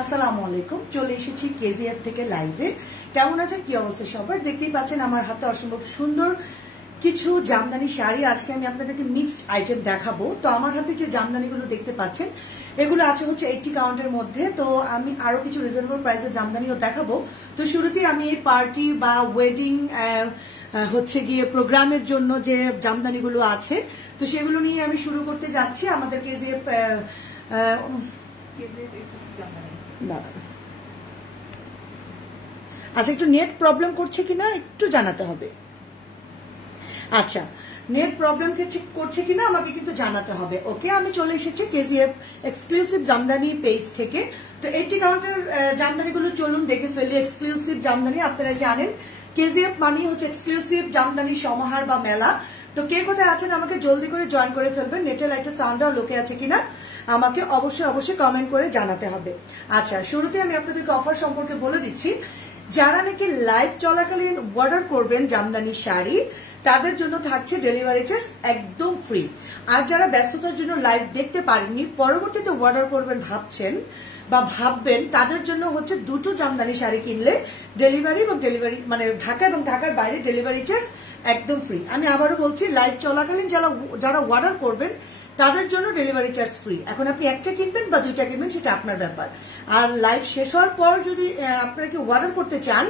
আসসালামু আলাইকুম, চলে এসেছি কেজিএফ থেকে লাইভে। কেমন আছেন, কি অবস্থা সবার? দেখতেই পাচ্ছেন আমার হাতে অসম্ভব সুন্দর কিছু জামদানি শাড়ি। আজকে আমি আপনাদেরকে মিক্সড আইটেম দেখাবো। তো আমার হাতে যে জামদানিগুলো দেখতে পাচ্ছেন এগুলো আছে হচ্ছে 80 কাউন্টের মধ্যে। তো আমি আরো কিছু রিজনেবল প্রাইসের জামদানিও দেখাবো। তো শুরুতেই আমি পার্টি বা ওয়েডিং হচ্ছে গিয়ে প্রোগ্রামের জন্য যে জামদানিগুলো আছে তো সেগুলো নিয়ে আমি শুরু করতে যাচ্ছি। আমাদের কেজিএফ আচ্ছা, একটু নেট প্রবলেম করছে কিনা একটু জানাতে হবে। আচ্ছা, নেট প্রবলেম করছে কিনা আমাকে কিন্তু জানাতে হবে। ওকে, আমি চলে এসেছি কেজিএফ এক্সক্লুসিভ জামদানি পেজ থেকে। তো 80 কাউন্টের জামদানিগুলো চলুন দেখে ফেলি। এক্সক্লুসিভ জামদানি আপনারা জানেন, কেজিএফ মানেই হচ্ছে এক্সক্লুসিভ জামদানি সমাহার বা মেলা। তো কে কোথায় আছেন আমাকে জলদি করে জয়েন করে ফেলবেন। নেটের লাইটের সাউন্ডটাও লোকে আছে কিনা আমাকে অবশ্যই কমেন্ট করে জানাতে হবে। আচ্ছা, শুরুতে আমি আপনাদেরকে অফার সম্পর্কে বলে দিচ্ছি। যারা নাকি লাইভ চলাকালীন অর্ডার করবেন জামদানি শাড়ি তাদের জন্য থাকছে ডেলিভারি চার্জ একদম ফ্রি। আর যারা ব্যস্ততার জন্য লাইভ দেখতে পারেননি, পরবর্তীতে অর্ডার করবেন ভাবছেন বা ভাববেন, তাদের জন্য হচ্ছে দুটো জামদানি শাড়ি কিনলে ডেলিভারি এবং ডেলিভারি মানে ঢাকা এবং ঢাকার বাইরে ডেলিভারি চার্জ একদম ফ্রি। আমি আবারও বলছি, লাইভ চলাকালীন যারা অর্ডার করবেন তাদের জন্য ডেলিভারি চার্জ ফ্রি। এখন আপনি একটা কিনবেন বা দুইটা কিনবেন সেটা আপনার ব্যাপার। আর লাইভ শেষ হওয়ার পর যদি আপনারা কি অর্ডার করতে চান,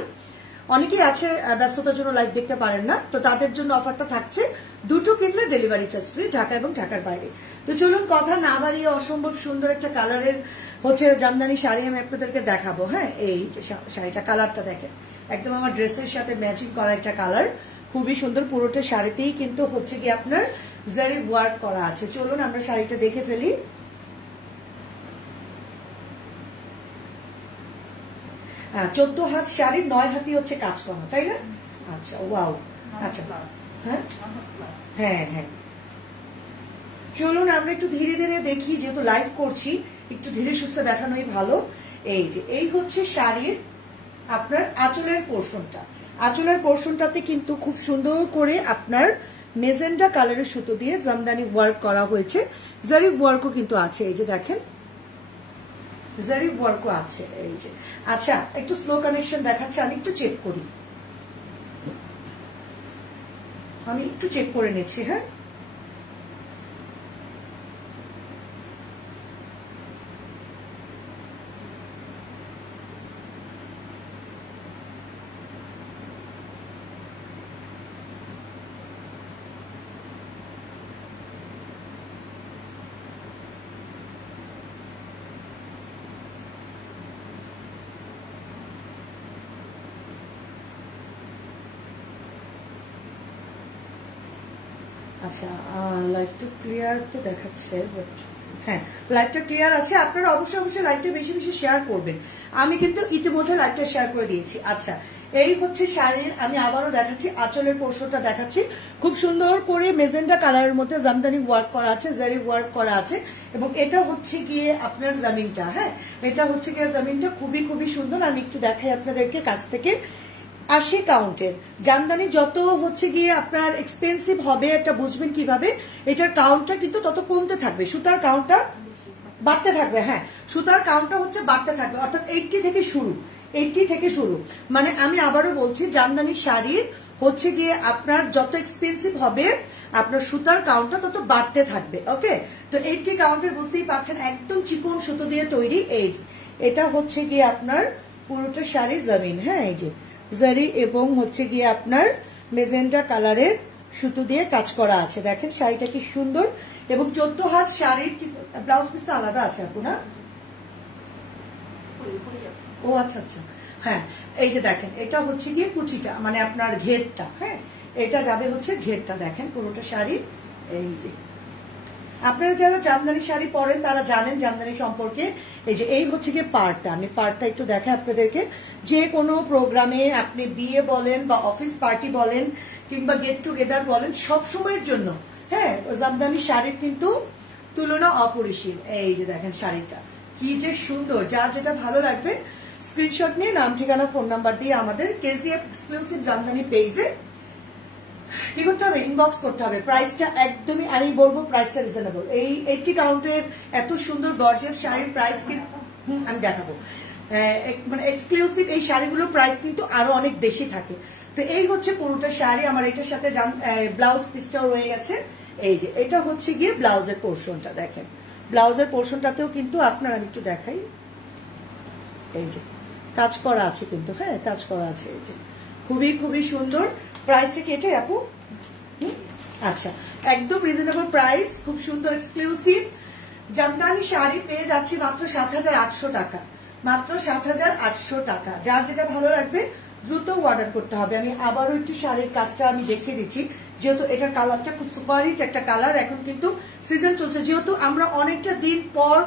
অনেকেই আছে ব্যস্ততার জন্য লাইভ দেখতে পারেন না, তো তাদের জন্য অফারটা থাকছে দুটো কিনলে ডেলিভারি চার্জ ফ্রি ঢাকা এবং ঢাকার বাইরে। তো চলুন কথা না বাড়িয়ে অসম্ভব সুন্দর একটা কালারের হচ্ছে জামদানি শাড়ি আমি আপনাদেরকে দেখাবো। হ্যাঁ, এই যে শাড়িটা, কালারটা দেখেন, একদম আমার ড্রেসের সাথে ম্যাচিং করা একটা কালার, খুবই সুন্দর। পুরোটা শাড়িতেই কিন্তু হচ্ছে কি আপনার জারি ওয়ার্ক করা আছে। চলুন আমরা শাড়িটা দেখে ফেলি। 14 হাত শাড়ি, 9 হাতই হচ্ছে কাজ করা, তাই না? আচ্ছা, ওয়াও। আচ্ছা, হ্যাঁ হ্যাঁ হ্যাঁ, চলুন আমরা একটু ধীরে ধীরে দেখি, যেহেতু লাইভ করছি একটু ধীরে সুস্থে দেখানোই ভালো। এই যে এই হচ্ছে শাড়ির আপনার আঁচলের পোর্শনটা। আঁচলের পোর্শনটাতে কিন্তু খুব সুন্দর করে আপনার মেজেন্ডা কালারের সুতো দিয়ে জামদানি ওয়ার্ক করা হয়েছে। জারি ওয়ার্কও কিন্তু আছে, এই যে দেখেন জারি ওয়ার্কও আছে। এই যে আচ্ছা, একটু স্লো কানেকশন দেখাচ্ছে, আমি একটু চেক করি, আমি একটু চেক করে নিচ্ছি। হ্যাঁ, আচ্ছা, লাইভটা ক্লিয়ার তো দেখাচ্ছে, বাট হ্যাঁ লাইভটা ক্লিয়ার আছে। আপনারা অবশ্যই লাইভটা বেশি বেশি শেয়ার করবেন। আমি কিন্তু ইতিমধ্যে লাইভটা শেয়ার করে দিয়েছি। আচ্ছা, এই হচ্ছে শাড়ির, আমি আবারও দেখাচ্ছি আঁচলের পোর্শনটা দেখাচ্ছি। খুব সুন্দর করে মেজেন্ডা কালারের মধ্যে জামদানি ওয়ার্ক করা আছে, জারি ওয়ার্ক করা আছে, এবং এটা হচ্ছে গিয়ে আপনার জামিনটা। হ্যাঁ, এটা হচ্ছে গিয়ে জামিনটা খুবই সুন্দর। আমি একটু দেখাই আপনাদেরকে কাছ থেকে। 80 কাউন্টের জামদানি যত হচ্ছে গিয়ে আপনার এক্সপেন্সিভ হবে, এটা বুঝবেন কিভাবে, এটার কাউন্টটা কিন্তু তত কমতে থাকবে, সুতার কাউন্টটা বাড়তে থাকবে। হ্যাঁ, সুতার কাউন্টটা হচ্ছে বাড়তে থাকবে, অর্থাৎ 80 থেকে শুরু। মানে আমি আবারও বলছি, জামদানি শাড়ির হচ্ছে গিয়ে আপনার যত এক্সপেন্সিভ হবে আপনার সুতার কাউন্টটা তত বাড়তে থাকবে। ওকে, তো 80 কাউন্টের বুঝতেই পারছেন একদম চিকন সুতো দিয়ে তৈরি। এই এটা হচ্ছে গিয়ে আপনার পুরোটা শাড়ি জামিন। হ্যাঁ, এই যে জারি এবং হচ্ছে গিয়ে আপনার মেজেন্ডা কালারের সুতো দিয়ে কাজ করা আছে। দেখেন শাড়িটা কি সুন্দর, এবং 14 হাত শাড়ির ব্লাউজ পিসটা আলাদা আছে আপনার। ও আচ্ছা, হ্যাঁ, এই যে দেখেন এটা হচ্ছে গিয়ে কুচিটা, মানে আপনার ঘেরটা। হ্যাঁ, এটা যাবে হচ্ছে ঘেরটা। দেখেন পুরোটা শাড়ি। এই যে আপনারা যারা জামদানি শাড়ি পরেন তারা জানেন জামদানি সম্পর্কে। এই যে এই হচ্ছে গিয়ে পার্টটা, আমি পার্টটা একটু দেখাই আপনাদেরকে। যে কোনো প্রোগ্রামে আপনি বিয়ে বলেন বা অফিস পার্টি বলেন কিংবা গেট টুগেদার বলেন, সব সময়ের জন্য হ্যাঁ জামদানি শাড়ির কিন্তু তুলনা অপরিসীম। এই যে দেখেন শাড়িটা কি যে সুন্দর। যার যেটা ভালো লাগবে স্ক্রিনশট নিয়ে নাম ঠিকানা ফোন নাম্বার দিয়ে আমাদের কেজিএফ এক্সক্লুসিভ জামদানি পেজে কি করতে হবে, ইনবক্স করতে হবে। প্রাইসটা একদমই আমি বলবো প্রাইসটা রিজনেবল। এই 80 কাউন্টের এত সুন্দর গর্জিয়াস শাড়ির প্রাইস কিন্তু আমি দেখাবো। মানে এক্সক্লুসিভ এই শাড়িগুলোর প্রাইস কিন্তু আরো অনেক বেশি থাকে। তো এই হচ্ছে পুরোটা শাড়ি, আমার এটার সাথে ব্লাউজ পিসটাও রয়ে গেছে। এই যে এটা হচ্ছে গিয়ে ব্লাউজের পোর্শনটা, দেখেন ব্লাউজের পোর্শনটাতেও কিন্তু আপনার, আমি একটু দেখাই, এই যে কাজ করা আছে কিন্তু, হ্যাঁ কাজ করা আছে। এই যে খুবই খুবই সুন্দর। প্রাইস থেকে এটাই আপু? আচ্ছা, একদম রিজনেবল প্রাইস, খুব সুন্দর এক্সক্লুসিভ জামদানি শাড়ি পেয়ে যাচ্ছি মাত্র ৭,৮০০ টাকা, মাত্র ৭,৮০০ টাকা। যার যেটা ভালো লাগবে দ্রুত অর্ডার করতে হবে। আমি আবারও একটু শাড়ির কাজটা আমি দেখিয়ে দিচ্ছি, যেহেতু এটার কালারটা খুব সুপারহিট একটা কালার। এখন কিন্তু সিজন চলছে, যেহেতু আমরা অনেকটা দিন পর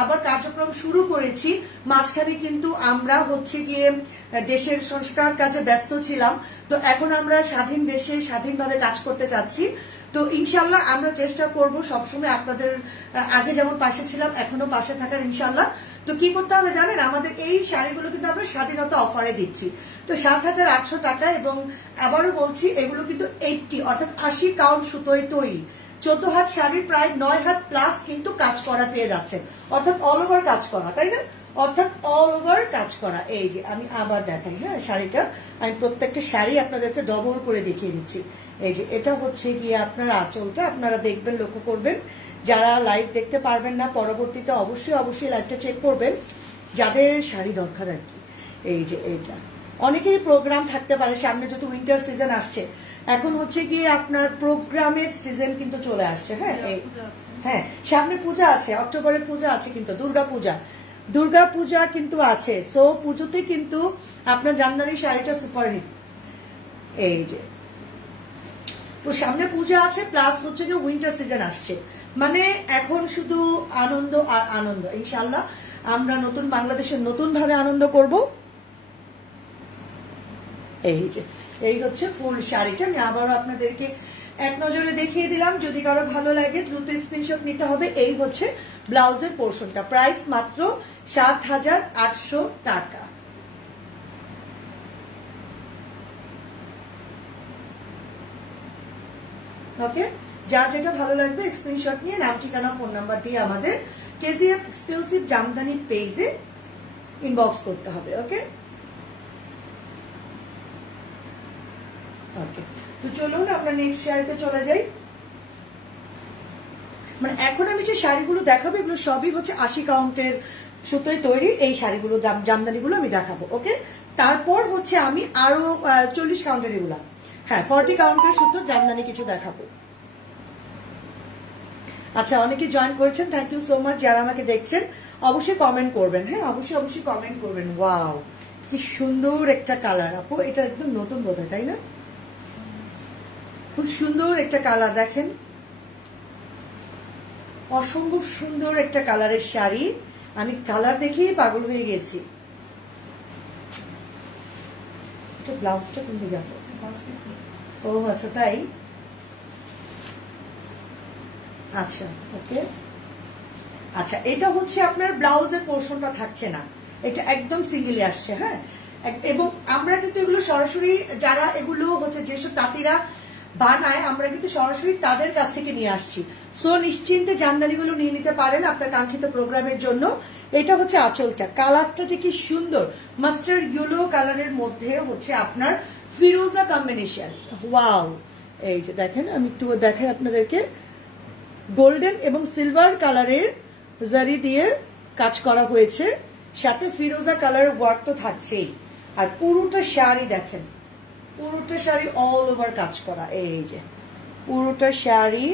আবার কার্যক্রম শুরু করেছি, মাঝখানে কিন্তু আমরা হচ্ছে গিয়ে দেশের সংস্কার কাজে ব্যস্ত ছিলাম। তো এখন আমরা স্বাধীন দেশে স্বাধীনভাবে কাজ করতে চাচ্ছি। তো ইনশাল্লাহ আমরা চেষ্টা করব সবসময় আপনাদের আগে যেমন পাশে ছিলাম এখনো পাশে থাকার ইনশাল্লাহ। তো কি করতে হবে জানেন, আমাদের এই শাড়িগুলো কিন্তু আমরা স্বাধীনতা অফারে দিচ্ছি, তো ৭,৮০০ টাকা। এবং আবারও বলছি এগুলো কিন্তু 80 অর্থাৎ 80 কাউন্ট সুতোয় তৈরি। 14 হাত শাড়ির প্রায় 9 হাত প্লাস কিন্তু কাজ করা পেয়ে যাচ্ছেন, অর্থাৎ অল ওভার কাজ করা, তাই না? অর্থাৎ অল ওভার কাজ করা। এই যে আমি আবার দেখাই, হ্যাঁ শাড়িটা আমি প্রত্যেকটা শাড়ি আপনাদেরকে ডবল করে দেখিয়ে দিচ্ছি। এই যে এটা হচ্ছে গিয়ে আপনার আঁচলটা, আপনারা দেখবেন, লক্ষ্য করবেন। যারা লাইভ দেখতে পারবেন না পরবর্তীতে অবশ্যই অবশ্যই লাইভটা চেক করবেন, যাদের শাড়ি দরকার আর কি। এই যে এটা অনেকেরই প্রোগ্রাম থাকতে পারে, সামনে যত উইন্টার সিজন আসছে, এখন হচ্ছে গিয়ে আপনার প্রোগ্রামের সিজন কিন্তু চলে আসছে। হ্যাঁ হ্যাঁ, সামনে পূজা আছে, অক্টোবরে পূজা আছে, কিন্তু দুর্গা পূজা কিন্তু আছে। সো পুজোতে কিন্তু আপনার জামদানি শাড়িটা সুপারহিট। এই যে তো সামনে পূজা আছে, প্লাস হচ্ছে যে উইন্টার সিজন আসছে, মানে এখন শুধু আনন্দ আর আনন্দ। ইনশাল্লাহ আমরা নতুন বাংলাদেশের নতুন ভাবে আনন্দ করব। এই যে এই হচ্ছে ফুল শাড়িটা, আমি আবারও আপনাদেরকে এক নজরে দেখিয়ে দিলাম। যদি কারো ভালো লাগে দ্রুত স্ক্রিনশট নিতে হবে। এই হচ্ছে ব্লাউজের পোর্শনটা, প্রাইস মাত্র ৭,৮০০ টাকা। ওকে, যার যেটা ভালো লাগবে স্ক্রিনশট নিয়ে নাম, ঠিকানা, ফোন নাম্বার দিয়ে আমাদের কেজিএফ এক্সক্লুসিভ জামদানি পেজে ইনবক্স করতে হবে। ওকে ওকে, তো চলুন আমরা নেক্সট শাড়িতে চলে যাই। মানে এখন আমি যে শাড়িগুলো দেখাবো এগুলো সবই হচ্ছে 80 কাউন্টের সুতোয় তৈরি এই শাড়িগুলো, জামদানিগুলো আমি দেখাবো। ওকে, তারপর হচ্ছে আমি আরো 40 কাউন্টের এগুলা, হ্যাঁ 40 কাউন্টের সুতো জামদানি কিছু দেখাবো। আচ্ছা, অনেকে জয়েন করেছেন, থ্যাংক ইউ সো মাচ। যারা আমাকে দেখছেন অবশ্যই কমেন্ট করবেন, হ্যাঁ অবশ্যই অবশ্যই কমেন্ট করবেন। ওয়াও, কি সুন্দর একটা কালার আপু, এটা একদম নতুন বোধহয়, তাই না? খুব সুন্দর একটা কালার, দেখেন অসম্ভব সুন্দর একটা কালারের শাড়ি। আমি কালার দেখেই পাগল হয়ে গেছি। এটা ব্লাউজটা কিন্তু দেখো, ও আচ্ছা তাই, আচ্ছা ওকে। আচ্ছা, এটা হচ্ছে আপনার ব্লাউজের পোর্শনটা থাকছে না, এটা একদম সিঙ্গেলি আসছে। হ্যাঁ, এবং আমরা কিন্তু এগুলো সরাসরি, যারা এগুলো হচ্ছে যেসব তাঁতিরা বানায়, আমরা কিন্তু সরাসরি তাদের কাছ থেকে নিয়ে আসছি। সো নিশ্চিন্তে জামদানিগুলো নিয়ে নিতে পারেন আপনার কাঙ্ক্ষিত প্রোগ্রামের জন্য। এটা হচ্ছে আঁচলটা, কালারটা যে কি সুন্দর, মাস্টার্ড ইয়েলো কালারের মধ্যে হচ্ছে আপনার ফিরোজা কম্বিনেশন। ওয়াও, এই যে দেখেন, আমি একটু দেখাই আপনাদেরকে, গোল্ডেন এবং সিলভার কালারের জারি দিয়ে কাজ করা হয়েছে, সাথে ফিরোজা কালার ওয়ার্ক তো থাকছেই। আর পুরোটা শাড়ি দেখেন, পুরোটা শাড়ি অল ওভার কাজ করা। এই যে পুরোটা শাড়ি,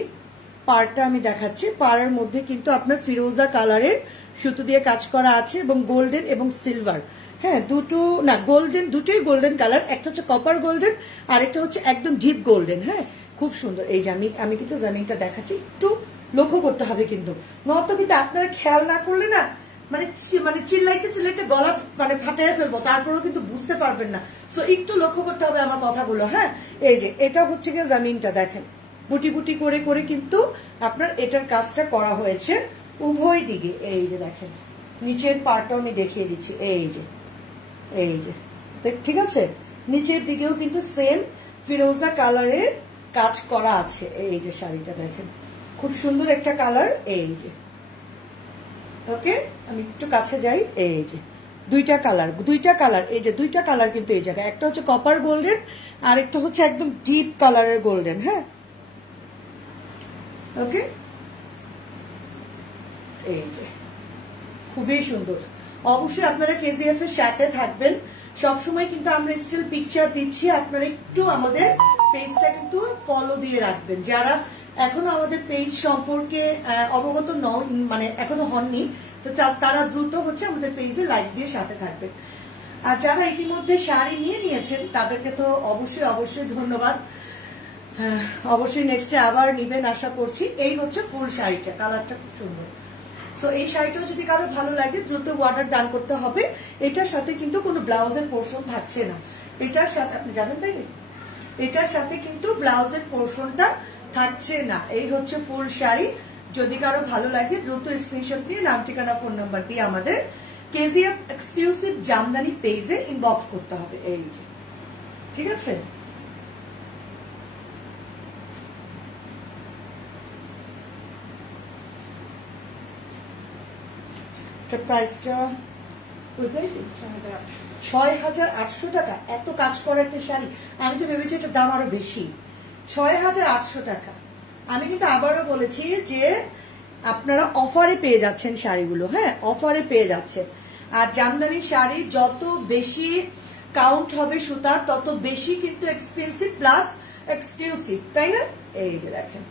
পাড়টা আমি দেখাচ্ছি, পাড়ের মধ্যে কিন্তু আপনার ফিরোজা কালারের সুতো দিয়ে কাজ করা আছে এবং গোল্ডেন এবং সিলভার, হ্যাঁ দুটো না গোল্ডেন, দুটোই গোল্ডেন কালার, একটা হচ্ছে কপার গোল্ডেন আর একটা হচ্ছে একদম ডিপ গোল্ডেন। হ্যাঁ, খুব সুন্দর। এই যে আমি কিন্তু জামিনটা দেখাচ্ছি, একটু লক্ষ্য করতে হবে কিন্তু, নয়তো কিন্তু আপনারা খেয়াল না করলে না মানে চিল্লাইতে চিল্লাইতে গলা মানে ফাটিয়ে ফেলবো, তারপরেও কিন্তু বুঝতে পারবেন না। সো একটু লক্ষ্য করতে হবে আমার কথাগুলো। হ্যাঁ, এই যে এটা হচ্ছে গিয়ে জামিনটা দেখেন, বুটি বুটি করে করে কিন্তু আপনার এটার কাজটা করা হয়েছে উভয় দিকে। এই যে দেখেন, নিচের পার্টটাও আমি দেখিয়ে দিচ্ছি। এই যে ঠিক আছে, নিচের দিকেও কিন্তু সেম ফিরোজা কালারের কাজ করা আছে। এই যে শাড়িটা দেখেন, খুব সুন্দর একটা কালার। এই যে ওকে, আমি একটু কাছে যাই। এই যে দুইটা কালার, এই যে দুইটা কালার কিন্তু এই জায়গায়, একটা হচ্ছে কপার গোল্ডেন আর একটা হচ্ছে একদম ডিপ কালারের গোল্ডেন। হ্যাঁ, ওকে, এই যে খুবই সুন্দর। অবশ্যই আপনারা কেজিএফ এর সাথে থাকবেন সবসময়, কিন্তু আমরা স্টিল পিকচার দিচ্ছি, আপনারা একটু আমাদের পেজটা কিন্তু ফলো দিয়ে রাখবেন। যারা এখনো আমাদের পেজ সম্পর্কে অবগত নন, মানে এখনো হননি, তো তারা দ্রুত হচ্ছে আমাদের পেজে লাইক দিয়ে সাথে থাকবেন। আর যারা ইতিমধ্যে শাড়ি নিয়ে নিয়েছেন তাদেরকে তো অবশ্যই ধন্যবাদ। অবশ্যই নেক্সটে আবার নিবেন আশা করছি। এই হচ্ছে ফুল শাড়িটা, কালারটা খুব সুন্দর। সো এই শাড়িটাও যদি কারো ভালো লাগে দ্রুত অর্ডার ডান করতে হবে। এটার সাথে কিন্তু কোনো ব্লাউজের পোর্শন থাকছে না, এটার সাথে আপনি জানেন ভাই, এটার সাথে কিন্তু ব্লাউজের পোর্শনটা থাকছে না। এই হচ্ছে ফুল শাড়ি। যদি কারো ভালো লাগে দ্রুত স্ক্রিনশট দিয়ে নাম, ঠিকানা, ফোন নাম্বার দিয়ে আমাদের কেজিএফ এক্সক্লুসিভ জামদানি পেজে ইনবক্স করতে হবে। এই যে, ঠিক আছে। প্রাইসটা ৬,৮০০ টাকা। এত কাজ করা একটা শাড়ি, আমি তো ভেবেছি এটার দাম আরো বেশি। ৬,৮০০ টাকা। আমি কিন্তু আবারও বলেছি যে আপনারা অফারে পেয়ে যাচ্ছেন শাড়িগুলো। হ্যাঁ, অফারে পেয়ে যাচ্ছেন। আর জামদানি শাড়ি যত বেশি কাউন্ট হবে সুতার, তত বেশি কিন্তু এক্সপেন্সিভ প্লাস এক্সক্লুসিভ, তাই না? এই যে দেখেন,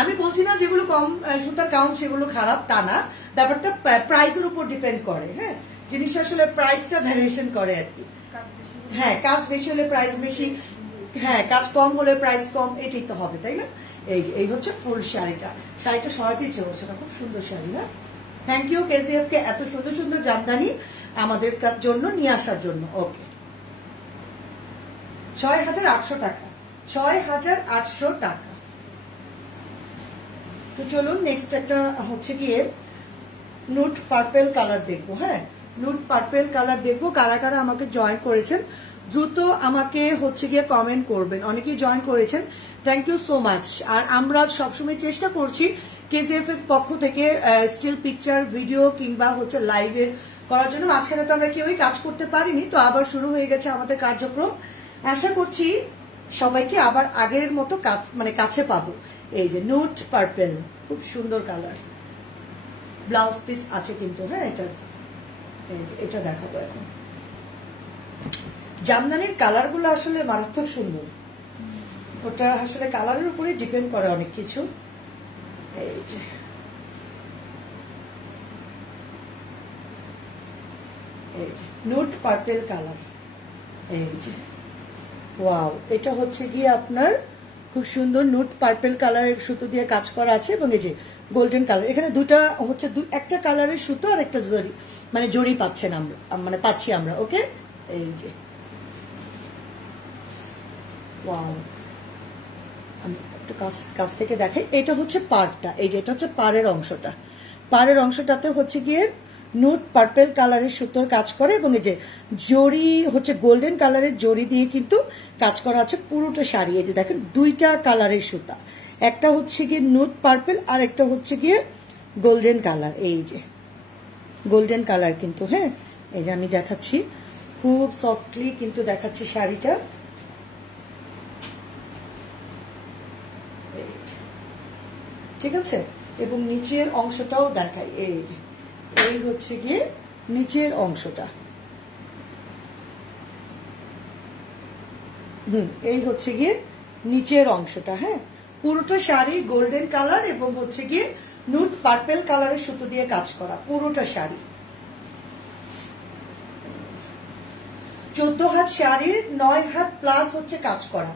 আমি বলছি না যেগুলো কম সুতার কাউন্ট সেগুলো খারাপ, তা না, ব্যাপারটা প্রাইসের উপর ডিপেন্ড করে। হ্যাঁ, জিনিসটা আসলে প্রাইসটা ভ্যারিয়েশন করে আর কি। হ্যাঁ, কাজ বেশি হলে প্রাইস বেশি, হ্যাঁ কাজ কম হলে প্রাইস কম, এটাই তো হবে, তাই না? এই যে এই হচ্ছে ফুল শাড়িটা। শাড়িটা সরাতে ইচ্ছে করছে না, খুব সুন্দর শাড়ি না? থ্যাংক ইউ কেজিএফ কে এত সুন্দর সুন্দর জামদানি আমাদের জন্য নিয়ে আসার জন্য। ওকে, ৬,৮০০ টাকা, ৬,৮০০ টাকা। তো চলুন নেক্সট একটা হচ্ছে গিয়ে নুট পার্পেল কালার দেখবো। হ্যাঁ, নুট পার্পেল কালার দেখবো। কারা কারা আমাকে জয়েন করেছেন দ্রুত আমাকে হচ্ছে গিয়ে কমেন্ট করবেন। অনেকেই জয়েন করেছেন, থ্যাংক ইউ সো মাচ। আর আমরা সবসময় চেষ্টা করছি কেজিএফ এর পক্ষ থেকে স্টিল পিকচার, ভিডিও কিংবা হচ্ছে লাইভের করার জন্য। মাঝখানে তো আমরা কেউই কাজ করতে পারিনি, তো আবার শুরু হয়ে গেছে আমাদের কার্যক্রম। আশা করছি সবাইকে আবার আগের মতো কাজ মানে কাছে পাবো। এই যে নুট পার্পেল, খুব সুন্দর কালার। ব্লাউজ পিস আছে কিন্তু। হ্যাঁ, এটা দেখাবো এখন। জামদানির কালার গুলো আসলে মারাত্মক সুন্দর, ওটা আসলে কালারের উপরে ডিপেন্ড করে অনেক কিছু। এই যে নুট পার্পেল কালার, এই যে ওয়াও, এটা হচ্ছে গিয়ে আপনার খুব সুন্দর নুট পার্পেল কালারের সুতো দিয়ে কাজ করা আছে, এবং এই যে গোল্ডেন কালার। এখানে দুটা হচ্ছে, একটা কালারের সুতো আর একটা জরি, মানে জরি পাচ্ছেন আমরা, মানে পাচ্ছি আমরা। ওকে, এই যে ওয়াও, আমি একটু কাছ থেকে দেখাই। এটা হচ্ছে পাড়টা, এই যে এটা হচ্ছে পাড়ের অংশটা। পাড়ের অংশটাতে হচ্ছে গিয়ে নুট পার্পেল কালারের সুতোর কাজ করে, এবং এই যে জরি হচ্ছে গোল্ডেন কালারের জরি দিয়ে কিন্তু কাজ করা আছে পুরোটা শাড়ি। এই যে দেখেন দুইটা কালারের সুতা, একটা হচ্ছে গিয়ে নুট পার্পেল আর একটা হচ্ছে গিয়ে গোল্ডেন কালার। এই যে গোল্ডেন কালার কিন্তু। হ্যাঁ, এই যে আমি দেখাচ্ছি, খুব সফটলি কিন্তু দেখাচ্ছি শাড়িটা। ঠিক আছে, এবং নিচের অংশটাও দেখাই। এই হচ্ছে গিয়ে নিচের অংশটা। এই হচ্ছে গিয়ে নিচের অংশটা। হ্যাঁ, পুরোটা শাড়ি গোল্ডেন কালার এবং হচ্ছে গিয়ে নুট পার্পেল কালারের সুতো দিয়ে কাজ করা পুরোটা শাড়ি। 14 হাত শাড়ির 9 হাত প্লাস হচ্ছে কাজ করা।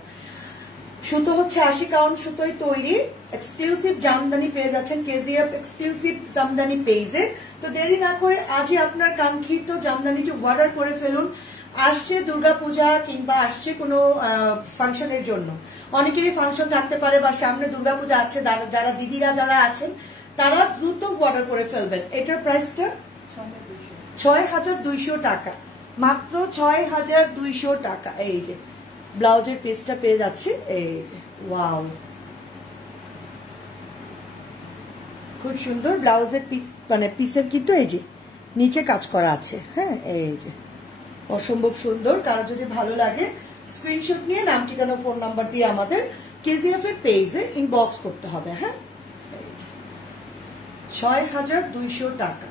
সুতো হচ্ছে 80 কাউন্ট সুতোই তৈরি। এক্সক্লুসিভ জামদানি পেয়ে যাচ্ছেন কেজিএফ এক্সক্লুসিভ জামদানি পেজে। তো দেরি না করে আজই আপনার কাঙ্ক্ষিত জামদানিটি অর্ডার করে ফেলুন। আসছে দুর্গাপূজা কিংবা আসছে কোনো ফাংশনের জন্য, অনেকেরই ফাংশন থাকতে পারে বা সামনে দুর্গাপূজা আছে, যারা দিদিরা যারা আছেন তারা দ্রুত অর্ডার করে ফেলবেন। এটার প্রাইসটা ৬,২০০ টাকা, মাত্র ৬,২০০ টাকা। এই যে ব্লাউজের পিসটা পেয়ে যাচ্ছে। এই যে ওয়াও, খুব সুন্দর ব্লাউজের পিস, মানে পিসের কিন্তু এই যে নিচে কাজ করা আছে। হ্যাঁ, এই যে অসম্ভব সুন্দর। কারো যদি ভালো লাগে স্ক্রিনশট নিয়ে নাম, ঠিকানা, ফোন নাম্বার দিয়ে আমাদের কেজিএফ এর পেজে ইনবক্স করতে হবে। হ্যাঁ, ৬,২০০ টাকা।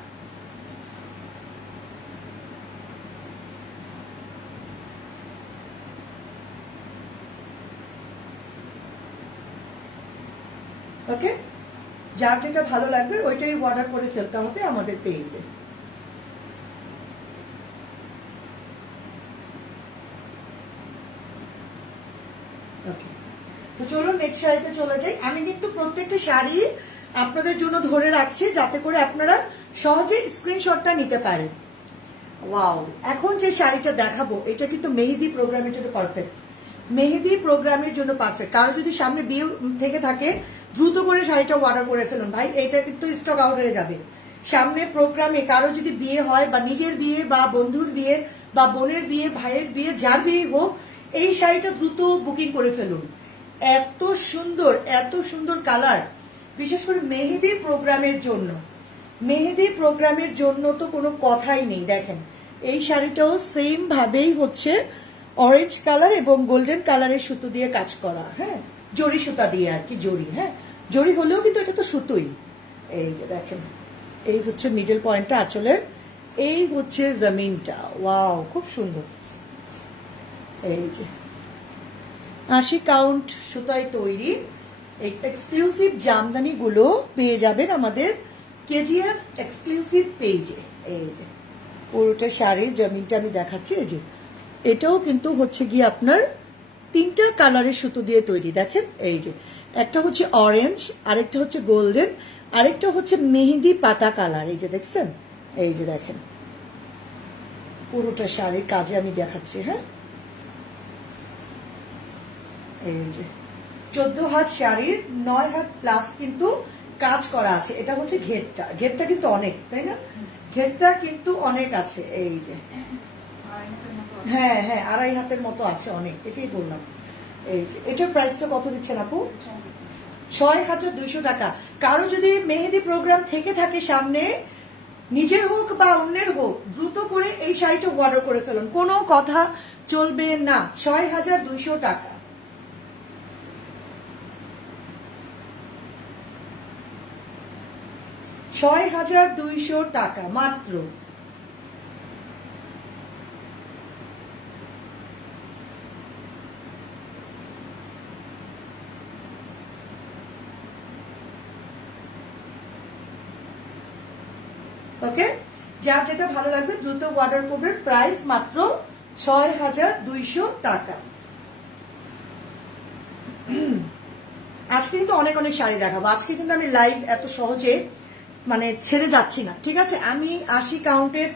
ওকে, যার যেটা ভালো লাগবে ওইটাই অর্ডার করে ফেলতে হবে আমাদের পেজে। ওকে, তো চলুন নেক্সট শাড়িতে চলে যাই। আমি কিন্তু প্রত্যেকটা শাড়ি আপনাদের জন্য ধরে রাখছি যাতে করে আপনারা সহজে স্ক্রিনশটটা নিতে পারেন। ওয়াও, এখন যে শাড়িটা দেখাবো এটা কিন্তু মেহেদি প্রোগ্রামের জন্য পারফেক্ট। মেহেদি প্রোগ্রামের জন্য পারফেক্ট। কারো যদি সামনে বিয়ে থেকে থাকে দ্রুত করে শাড়িটা অর্ডার করে ফেলুন ভাই, এটা কিন্তু স্টক আউট হয়ে যাবে। সামনে প্রোগ্রামে কারো যদি বিয়ে হয়, বা নিজের বিয়ে, বা বন্ধুর বিয়ে, বা বোনের বিয়ে, ভাইয়ের বিয়ে, যার বিয়ে হোক, এই শাড়িটা দ্রুত বুকিং করে ফেলুন। এত সুন্দর, এত সুন্দর কালার, বিশেষ করে মেহেদি প্রোগ্রামের জন্য। মেহেদি প্রোগ্রামের জন্য তো কোনো কথাই নেই। দেখেন এই শাড়িটাও সেম ভাবেই হচ্ছে অরেঞ্জ কালার এবং গোল্ডেন কালারের সুতো দিয়ে কাজ করা। হ্যাঁ, জরি সুতা দিয়ে আর কি, জরি। হ্যাঁ, জরি হলেও কিন্তু এটা তো সুতোই। এই যে দেখেন, এই হচ্ছে মিডল পয়েন্টটা আঁচলের, এই হচ্ছে জমিনটা। ওয়াও, খুব সুন্দর। এই যে ৮০ কাউন্ট সুতায় তৈরি এই এক্সক্লুসিভ জামদানি গুলো পেয়ে যাবেন আমাদের কেজিএফ এক্সক্লুসিভ পেজে। এই যে পুরোটা শাড়ির জমিনটা আমি দেখাচ্ছি। এই যে এটাও কিন্তু হচ্ছে গিয়ে আপনার 3টা কালারের সুতো দিয়ে তৈরি। দেখেন এই যে একটা হচ্ছে অরেঞ্জ, আরেকটা হচ্ছে গোল্ডেন, আরেকটা হচ্ছে মেহেদি পাতা কালার। এই যে দেখছেন, এই যে দেখেন পুরোটা শাড়ির কাজে আমি দেখাচ্ছি। হ্যাঁ, এই যে 14 হাত শাড়ির 9 হাত প্লাস কিন্তু কাজ করা আছে। এটা হচ্ছে ঘেরটা, ঘেরটা কিন্তু অনেক, তাই না? ঘেরটা কিন্তু অনেক আছে। এই যে হ্যাঁ হ্যাঁ, 2.5 হাতের মতো আছে, অনেক, এটাই বললাম। এই যে এটার প্রাইসটা কত দিচ্ছেন আপু? ৬,২০০ টাকা। কারো যদি মেহেদি প্রোগ্রাম থেকে থাকে সামনে, নিজের হোক বা অন্যের হোক, দ্রুত করে এই শাড়িটা অর্ডার করে ফেলুন, কোনো কথা চলবে না। ৬,২০০ টাকা। টাকা মাত্র। ওকে, যার যেটা ভালো লাগবে দ্রুত অর্ডার করবেন। প্রাইস মাত্র ৬,২০০ টাকা। আজকে কিন্তু অনেক অনেক শাড়ি দেখাবো। আজকে কিন্তু আমি লাইভ এত সহজে মানে ছেড়ে যাচ্ছি না, ঠিক আছে? আমি ৮০ কাউন্টের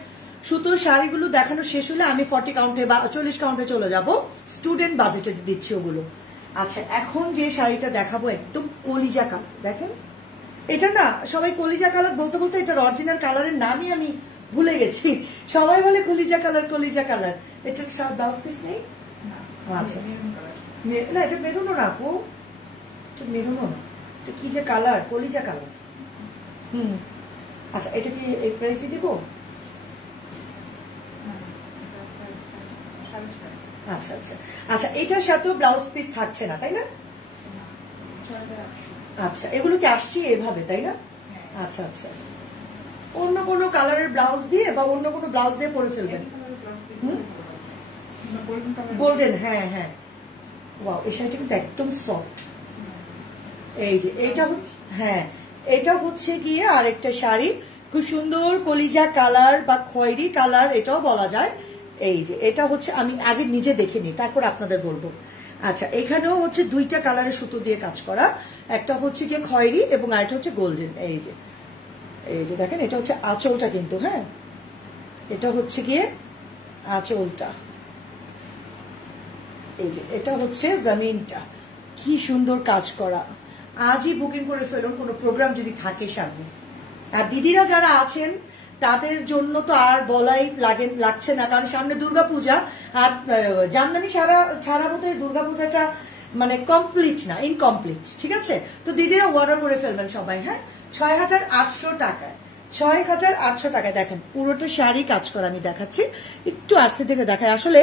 সুতোর শাড়িগুলো দেখানো শেষ হলে আমি 40 কাউন্টে বা 40 কাউন্টে চলে যাব। স্টুডেন্ট বাজেটে দিচ্ছি ওগুলো। আচ্ছা, এখন যে শাড়িটা দেখাবো একদম কলিজা কালার। দেখেন এটা না, সবাই কলিজা কালার বলতে বলতে এটার অরিজিনাল কালারের নামই আমি ভুলে গেছি। সবাই বলে কলিজা কালার, কলিজা কালার। এটার ব্লাউজ পিস নেই? আচ্ছা, না এটা মেরুনও না আপু, এটা মেরুনও না, এটা কি যে কালার, কলিজা কালার। আচ্ছা, এটা কি এই প্রাইসই দিব? আচ্ছা আচ্ছা আচ্ছা, এটার সাথেও ব্লাউজ পিস থাকছে না, তাই না? আচ্ছা, এগুলো কি আসছে এভাবে, তাই না? আচ্ছা আচ্ছা, অন্য কোনো কালারের ব্লাউজ দিয়ে বা অন্য কোনো ব্লাউজ দিয়ে পরে ফেলবেন। গোল্ডেন, হ্যাঁ হ্যাঁ। ওয়াও, এই শাড়িটা কিন্তু একদম সফট। এই যে এটা, হ্যাঁ এটা হচ্ছে গিয়ে আরেকটা শাড়ি, খুব সুন্দর কলিজা কালার বা খয়েরি কালার এটাও বলা যায়। এই যে এটা হচ্ছে, আমি আগে নিজে দেখে নিই তারপর আপনাদের বলবো। আচ্ছা, এখানেও হচ্ছে 2টা কালারের সুতো দিয়ে কাজ করা, একটা হচ্ছে গিয়ে খয়েরি এবং আরেকটা হচ্ছে গোল্ডেন। এই যে এই যে দেখেন, এটা হচ্ছে আঁচলটা কিন্তু। হ্যাঁ, এটা হচ্ছে গিয়ে আঁচলটা। এই যে এটা হচ্ছে জমিনটা, কি সুন্দর কাজ করা। আজই বুকিং করে ফেলুন কোনো প্রোগ্রাম যদি থাকে সামনে। আর দিদিরা যারা আছেন তাদের জন্য তো আর বলাই লাগছে না, কারণ সামনে দুর্গাপূজা। আর জামদানি ছাড়া বোধহয় দুর্গাপূজাটা মানে কমপ্লিট না, ইনকমপ্লিট। ঠিক আছে, তো দিদিরা অর্ডার করে ফেলবেন সবাই। হ্যাঁ, ৬,৮০০ টাকায়, ৬,৮০০ টাকায়। দেখেন পুরোটা শাড়ি কাজ করা, আমি দেখাচ্ছি, একটু আস্তে থেকে দেখায়। আসলে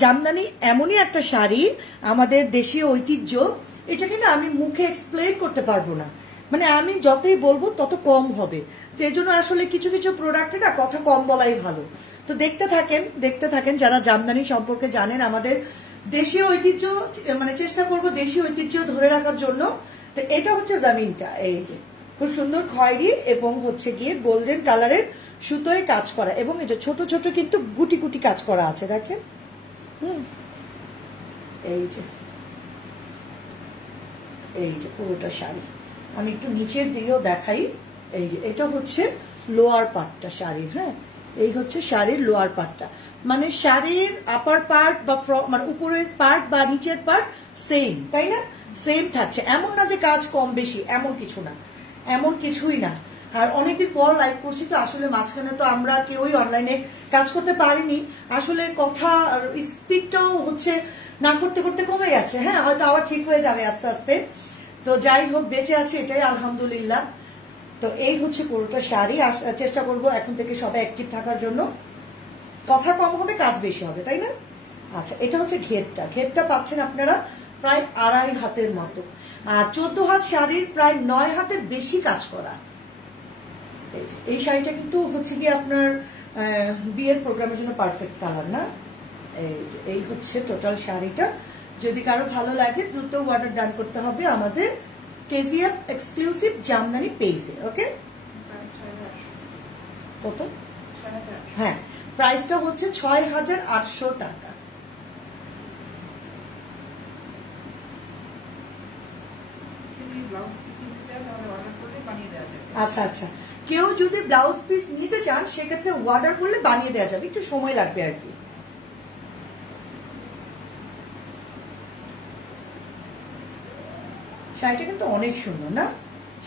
জামদানি এমনই একটা শাড়ি, আমাদের দেশীয় ঐতিহ্য, এটাকে না আমি মুখে এক্সপ্লেন করতে পারবো না, মানে আমি যতই বলবো তত কম হবে। তো এই জন্য আসলে কিছু কিছু প্রোডাক্টে না কথা কম বলাই ভালো। তো দেখতে থাকেন যারা জামদানি সম্পর্কে জানেন, আমাদের দেশীয় ঐতিহ্য, মানে চেষ্টা করবো দেশীয় ঐতিহ্য ধরে রাখার জন্য। তো এটা হচ্ছে জামিনটা, এই যে খুব সুন্দর খয়েরি এবং হচ্ছে গিয়ে গোল্ডেন কালারের সুতোয় কাজ করা, এবং এই যে ছোট ছোট কিন্তু গুটি গুটি কাজ করা আছে, দেখেন। এই যে পুরোটা শাড়ি, আমি একটু নিচের দিকেও দেখাই। এই যে এটা হচ্ছে লোয়ার পার্টটা শাড়ির। হ্যাঁ, এই হচ্ছে শাড়ির লোয়ার পার্টটা, মানে শাড়ির আপার পার্ট বা মানে উপরের পার্ট বা নিচের পার্ট সেম, তাই না? সেম থাকছে, এমন না যে কাজ কম বেশি, এমন কিছু না, এমন কিছুই না। আর অনেকদিন পর লাইভ করছি, তো আসলে মাঝখানে তো আমরা কেউই অনলাইনে কাজ করতে পারিনি। আসলে কথা স্পিডটাও হচ্ছে না করতে করতে কমে গেছে। হ্যাঁ, হয়তো আবার ঠিক হয়ে যাবে আস্তে আস্তে। তো যাই হোক, বেঁচে আছে এটাই আলহামদুলিল্লাহ। তো এই হচ্ছে পুরোটা শাড়ি। চেষ্টা করবো এখন থেকে সবাই অ্যাক্টিভ থাকার জন্য, কথা কম হবে কাজ বেশি হবে, তাই না? আচ্ছা, এটা হচ্ছে ঘেরটা পাচ্ছেন আপনারা প্রায় 2.5 হাতের মতো, আর 14 হাত শাড়ির প্রায় 9 হাতের বেশি কাজ করা। এই শাড়িটা কিন্তু হচ্ছে কি আপনার বিয়ের প্রোগ্রামের জন্য পারফেক্ট কালার না? এই হচ্ছে টোটাল শাড়িটা। যদি কারো ভালো লাগে দ্রুত অর্ডার ডান করতে হবে আমাদের কেজিএফ এক্সক্লুসিভ জামদানি পেজে। ওকে, কত? হ্যাঁ, প্রাইসটা হচ্ছে ৬,৮০০ টাকা। আচ্ছা আচ্ছা, কেউ যদি ব্লাউজ পিস নিতে চান সেক্ষেত্রে অর্ডার করলে বানিয়ে দেওয়া যাবে, একটু সময় লাগবে আর কি। শাড়িটা কিন্তু অনেক সুন্দর না?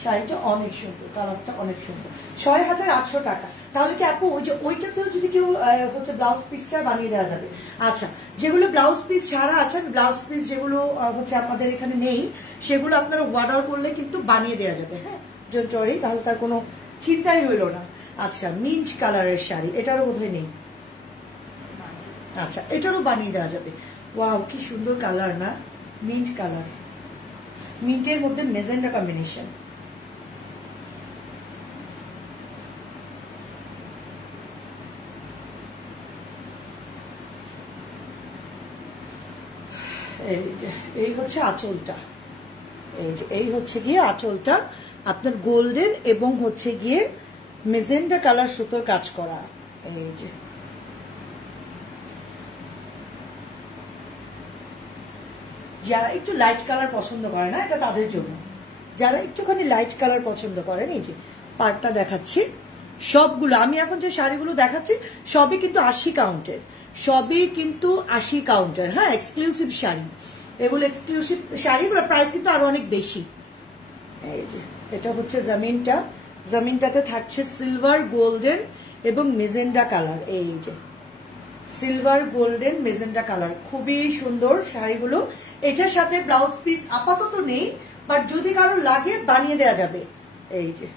শাড়িটা অনেক সুন্দর, কালারটা অনেক সুন্দর। ৬,৮০০ টাকা। তাহলে কি আপু ওই যে ওইটাতেও যদি কেউ হচ্ছে ব্লাউজ পিসটা বানিয়ে দেওয়া যাবে? আচ্ছা, যেগুলো ব্লাউজ পিস ছাড়া আছে, ব্লাউজ পিস যেগুলো হচ্ছে আমাদের এখানে নেই, সেগুলো আপনারা অর্ডার করলে কিন্তু বানিয়ে দেওয়া যাবে। হ্যাঁ, জলটরি, তাহলে তার কোনো চিন্তাই হইল না। আচ্ছা, মিন্ট কালারের শাড়ি, এটারও বোধহয় নেই। আচ্ছা, এটারও বানিয়ে দেওয়া যাবে। ওয়াও, কি সুন্দর কালার না? মিন্ট কালার, মিন্টের মধ্যে মেজেন্ডা কম্বিনেশন। এই হচ্ছে আঁচলটা, এই হচ্ছে গিয়ে আঁচলটা আপনার গোল্ডেন এবং হচ্ছে গিয়ে মেজেন্ডা কালার সুতোর কাজ করা। এই যে যারা একটু লাইট কালার পছন্দ করে না, এটা তাদের জন্য। যারা একটুখানি লাইট কালার পছন্দ করেন, এই যে পার্টটা দেখাচ্ছি, সবগুলো আমি এখন যে শাড়িগুলো দেখাচ্ছি সবই কিন্তু 80 কাউন্টের, সবই কিন্তু 80 কাউন্টার। হ্যাঁ, এক্সক্লুসিভ শাড়ি, এগুলো এক্সক্লুসিভ শাড়িগুলোর প্রাইস কিন্তু আরো অনেক বেশি। এই যে এটা হচ্ছে জামিনটা, জামিনটাতে থাকছে সিলভার গোল্ডেন এবং মেজেন্ডা কালার। এই যে সিলভার গোল্ডেন মেজেন্ডা কালার, খুবই সুন্দর শাড়িগুলো। এটার সাথে ব্লাউজ পিস আপাতত নেই, বাট যদি কারো লাগে বানিয়ে দেওয়া যাবে। এই যে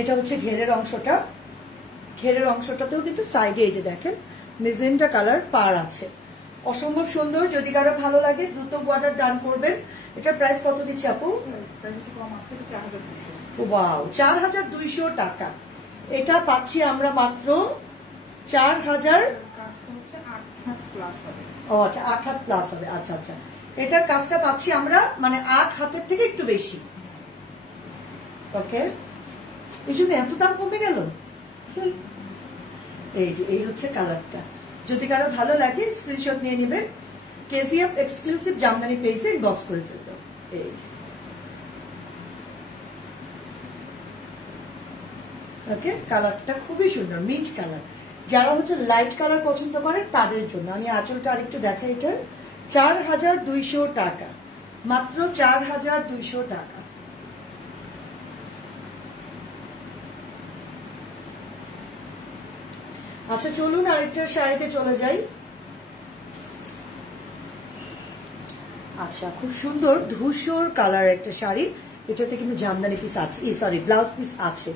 এটা হচ্ছে ঘেরের অংশটা, ঘেরের অংশটাতেও কিন্তু সাইডে এই যে দেখেন মেজেন্ডা কালার পার আছে, অসম্ভব সুন্দর। যদি কারো ভালো লাগে দ্রুত অর্ডার ডান করবেন। এটার প্রাইস কত দিচ্ছে আপু? ওয়াও, ৪,২০০ টাকা। এটা পাচ্ছি আমরা মাত্র ৪,০০০। ও আচ্ছা, ৮ হাত প্লাস হবে। আচ্ছা আচ্ছা, এটার কাজটা পাচ্ছি আমরা মানে ৮ হাতের থেকে একটু বেশি। ওকে, এই জন্য এত দাম কমে গেল। এই যে এই হচ্ছে কালারটা। যদি কারো ভালো লাগে স্ক্রিনশট নিয়ে নেবেন, কেজিএফ এক্সক্লুসিভ জামদানি পেজে ইনবক্স করে ফেলবেন। এই যে ওকে, কালারটা খুবই সুন্দর, মিন্ট কালার। যারা হচ্ছে লাইট কালার পছন্দ করে তাদের জন্য। আমি আঁচলটা আরেকটু দেখাই। এটার ৪,২০০ টাকা, মাত্র ৪,২০০ টাকা। আচ্ছা, চলুন আরেকটা শাড়িতে চলে যাই। আচ্ছা, খুব সুন্দর ধূসর কালার একটা শাড়ি, এটাতে কিন্তু জামদানি পিস আছে, সরি ব্লাউজ পিস আছে।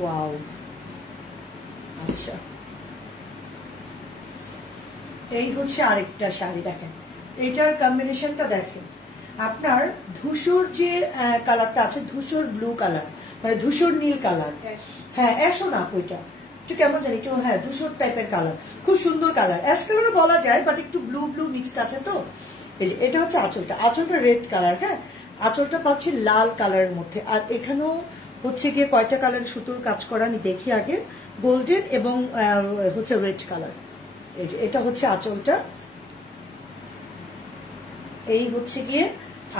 ওয়াও, আচ্ছা এই হচ্ছে আরেকটা শাড়ি, দেখেন এটার কম্বিনেশনটা দেখেন, আপনার ধূসর যে কালারটা আছে, ধূসর ব্লু কালার, মানে ধূসর নীল কালার, হ্যাঁ অ্যাশও না ওইটা একটু কেমন জানি একটু, হ্যাঁ ধূসর টাইপের কালার, খুব সুন্দর কালার, অ্যাশ কালারও বলা যায় বাট একটু ব্লু ব্লু মিক্সড আছে। তো এই যে এটা হচ্ছে আঁচলটা, আঁচলটা রেড কালার, হ্যাঁ আঁচলটা পাচ্ছি লাল কালারের মধ্যে, আর এখানেও হচ্ছে গিয়ে কয়টা কালার সুতোর কাজ করা আমি দেখি আগে, গোল্ডেন এবং হচ্ছে রেড কালার। এই যে এটা হচ্ছে আঁচলটা, এই হচ্ছে গিয়ে